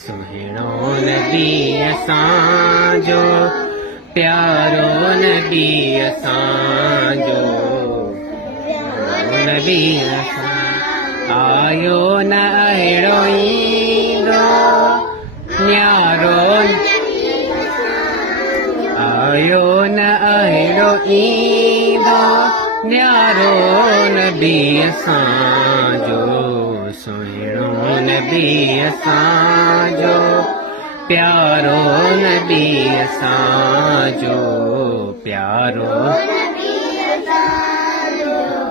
सुहिणो नबी असांजो, प्यारो नबी असांजो, नबी असां आयो न अहिड़ो ईंदो न्यारो, आयो न अहिड़ो ईंदो न्यारो नबी असांजो, सुहिणो नबी असांजो, प्यारो नबी असांजो, प्यारो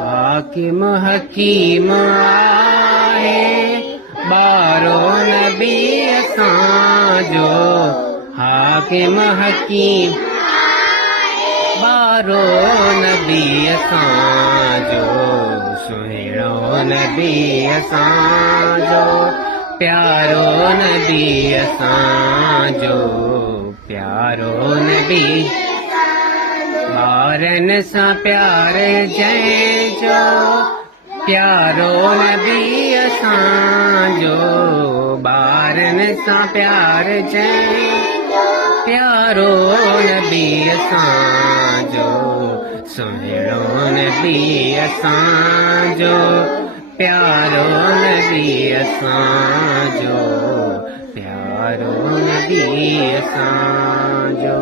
हाकिम हकीम आहे, बारो नबी असांजो, हाकिम हकीम बारो नबी असांजो, सुहिणो नबी असांजो, प्यारो नबी असांजो, प्यारो नबी ॿारनि सां प्यार जंहिंजो, प्यारो नबी असांजो, ॿारनि सां प्यार जंहिंजो, प्यारो नबी असांजो, सुहिणो नबी असांजो, प्यारो नबी असांजो, प्यारो नबी असांजो।